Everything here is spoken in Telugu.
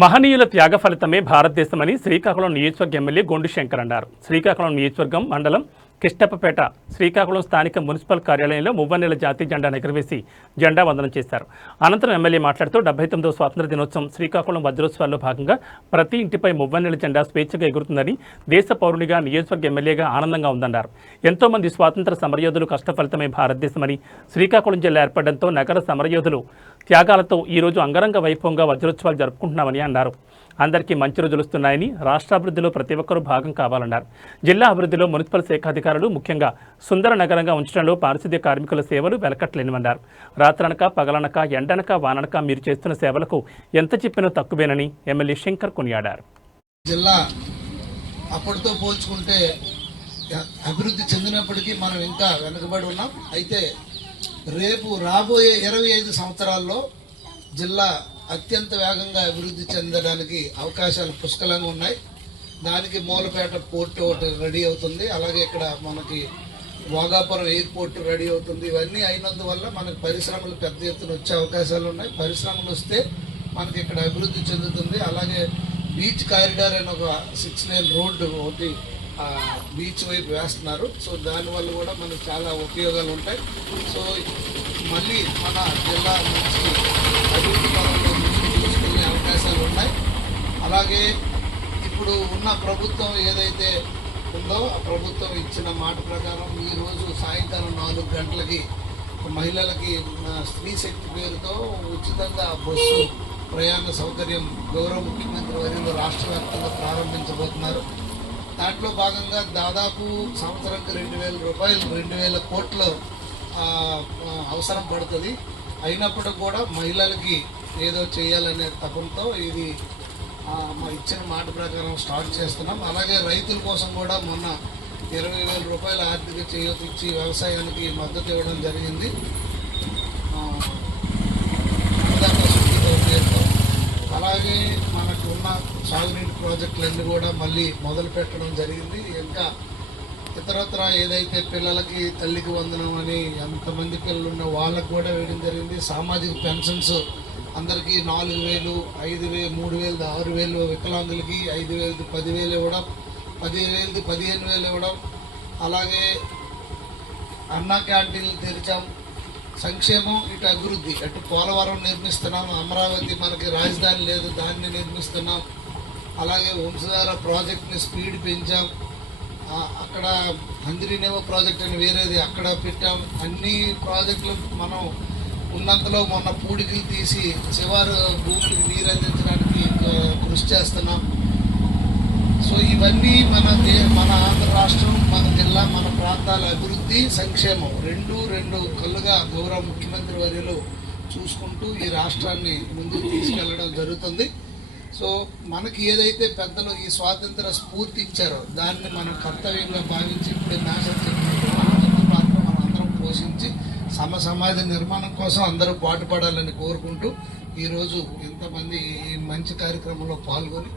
మహనీయుల త్యాగ ఫలితమే భారతదేశమని శ్రీకాకుళం నియోజకవర్గ ఎమ్మెల్యే గొండు శంకర్ అన్నారు. శ్రీకాకుళం నియోజకవర్గం మండలం కిష్టప్పపేట శ్రీకాకుళం స్థానిక మున్సిపల్ కార్యాలయంలో మువ్వన్నెల జాతీయ జెండాను ఎగురవేసి జెండా వందనం చేశారు. అనంతరం ఎమ్మెల్యే మాట్లాడుతూ 79వ స్వాతంత్ర దినోత్సవం శ్రీకాకుళం వజ్రోత్సవాల్లో భాగంగా ప్రతి ఇంటిపై మువ్వన్నెల జెండా స్వేచ్ఛగా ఎగురుతుందని, దేశ పౌరునిగా నియోజకవర్గ ఎమ్మెల్యేగా ఆనందంగా ఉందన్నారు. ఎంతోమంది స్వాతంత్ర సమరయోధులు కష్ట ఫలితమే భారతదేశమని, శ్రీకాకుళం జిల్లా ఏర్పడడంతో నగర సమరయోధులు త్యాగాలతో ఈరోజు అంగరంగ వైభవంగా వజ్రోత్సవాలు జరుపుకుంటున్నామని అన్నారు. అందరికీ మంచి రోజులు వస్తున్నాయని, రాష్ట్రాభివృద్ధిలో ప్రతి ఒక్కరూ భాగం కావాలన్నారు. జిల్లా అభివృద్ధిలో మున్సిపల్ శాఖ అధికారులు ముఖ్యంగా సుందర నగరంగా ఉంచడంలో పారిశుద్ధ్య కార్మికుల సేవలు వెలకట్లేనివన్నారు. రాత్రనక పగలనక ఎండనక వాననక మీరు చేస్తున్న సేవలకు ఎంత చెప్పినా తక్కువేనని ఎమ్మెల్యే శంకర్ కొనియాడారు. జిల్లా అప్పటితో పోల్చుకుంటే అభివృద్ధి చెందినప్పటికీ మనం ఇంకా వెనుకబడి ఉన్నాం. అయితే రేపు రాబోయే 25 సంవత్సరాల్లో జిల్లా అత్యంత వేగంగా అభివృద్ధి చెందడానికి అవకాశాలు పుష్కలంగా ఉన్నాయి. దానికి మూలపేట పోర్టు ఒకటి రెడీ అవుతుంది, అలాగే ఇక్కడ మనకి వాగాపురం ఎయిర్పోర్ట్ రెడీ అవుతుంది. ఇవన్నీ అయినందువల్ల మనకి పరిశ్రమలు పెద్ద ఎత్తున వచ్చే అవకాశాలు ఉన్నాయి. పరిశ్రమలు వస్తే మనకి ఇక్కడ అభివృద్ధి చెందుతుంది. అలాగే బీచ్ కారిడార్ అని ఒక 6 లేన్ రోడ్డు ఒకటి బీచ్ వైపు వేస్తున్నారు. సో దానివల్ల కూడా మనకు చాలా ఉపయోగాలు ఉంటాయి. సో మళ్ళీ మన జిల్లా నుంచి అభివృద్ధి పరంలో తీసుకెళ్లే అవకాశాలు ఉన్నాయి. అలాగే ఇప్పుడు ఉన్న ప్రభుత్వం ఏదైతే ఉందో ఆ ప్రభుత్వం ఇచ్చిన మాట ప్రకారం ఈరోజు సాయంకాలం 4 గంటలకి మహిళలకి స్త్రీ శక్తి పేరుతో ఉచితంగా బస్సు ప్రయాణ సౌకర్యం గౌరవ ముఖ్యమంత్రి వర్యులు రాష్ట్ర వ్యాప్తంగా ప్రారంభించబోతున్నారు. దాంట్లో భాగంగా దాదాపు సంవత్సరానికి 2,000 రూపాయలు 2,000 కోట్లు అవసరం పడుతుంది. అయినప్పుడు కూడా మహిళలకి ఏదో చేయాలనే తపంతో ఇది ఇచ్చిన మాట ప్రకారం స్టార్ట్ చేస్తున్నాం. అలాగే రైతుల కోసం కూడా మొన్న 20,000 రూపాయల ఆర్థిక చేయూత ఇచ్చి వ్యవసాయానికి మద్దతు ఇవ్వడం జరిగింది. అలాగే మనకు ఉన్న సాగునీటి ప్రాజెక్టులన్నీ కూడా మళ్ళీ మొదలు పెట్టడం జరిగింది. ఇంకా ఇతరత్ర ఏదైతే పిల్లలకి తల్లికి వందనం అని ఎంతమంది పిల్లలు ఉన్న వాళ్ళకు కూడా వేయడం జరిగింది. సామాజిక పెన్షన్స్ అందరికీ 4,000, 5,000, 3,000, 6,000, వికలాంగులకి 5,000, 10,000 ఇవ్వడం, 10,000, 15,000 ఇవ్వడం. అలాగే అన్నా క్యాంటీన్లు తెరిచాం. సంక్షేమం ఇటు అభివృద్ధి, అటు పోలవరం నిర్మిస్తున్నాం, అమరావతి మనకి రాజధాని లేదు దాన్ని నిర్మిస్తున్నాం. అలాగే వంశధార ప్రాజెక్ట్ని స్పీడ్ పెంచాం. అక్కడ హంద్రీనేవో ప్రాజెక్ట్ అని వేరేది అక్కడ పెట్టాం. అన్ని ప్రాజెక్టులు మనం ఉన్నంతలో మొన్న పూడికలు తీసి శివారు భూములకు నీరు అందించడానికి కృషి చేస్తున్నాం. సో ఇవన్నీ మన ఆంధ్ర రాష్ట్రం, మన జిల్లా, మన ప్రాంతాల అభివృద్ధి, సంక్షేమం రెండు కళ్ళుగా గౌరవ ముఖ్యమంత్రి వర్యులు చూసుకుంటూ ఈ రాష్ట్రాన్ని ముందుకు తీసుకెళ్లడం జరుగుతుంది. సో మనకి ఏదైతే పెద్దలు ఈ స్వాతంత్ర స్ఫూర్తి ఇచ్చారో దాన్ని మనం కర్తవ్యంగా భావించి ఇప్పుడు మనం అందరం పోషించి సమాజ నిర్మాణం కోసం అందరూ పాటుపడాలని కోరుకుంటూ ఈరోజు ఇంతమంది ఈ మంచి కార్యక్రమంలో పాల్గొని